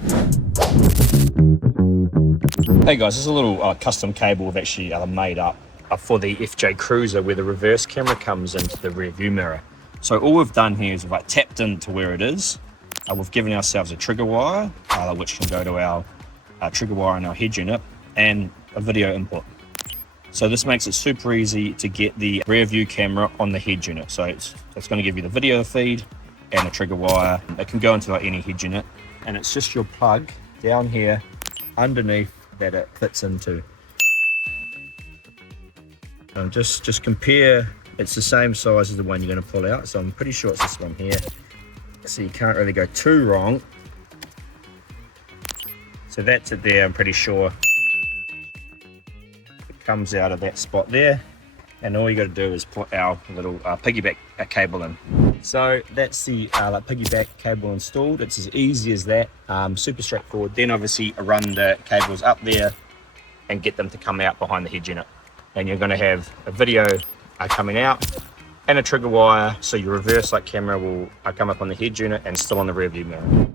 Hey guys, this is a little custom cable we've actually made up for the FJ Cruiser, where the reverse camera comes into the rear view mirror. So all we've done here is we've tapped into where it is. We've given ourselves a trigger wire, which can go to our trigger wire in our head unit, and a video input. So this makes it super easy to get the rear view camera on the head unit. So it's going to give you the video feed and a trigger wire. It can go into like any head unit, and it's just your plug down here underneath that it fits into. And just compare, it's the same size as the one you're going to pull out, so I'm pretty sure it's this one here. So you can't really go too wrong. So that's it there, I'm pretty sure. It comes out of that spot there, and all you got to do is put our little piggyback cable in. So that's the piggyback cable installed. It's as easy as that, super straightforward. Then obviously run the cables up there and get them to come out behind the head unit. And you're going to have a video coming out and a trigger wire, so your reverse light camera will come up on the head unit and still on the rear view mirror.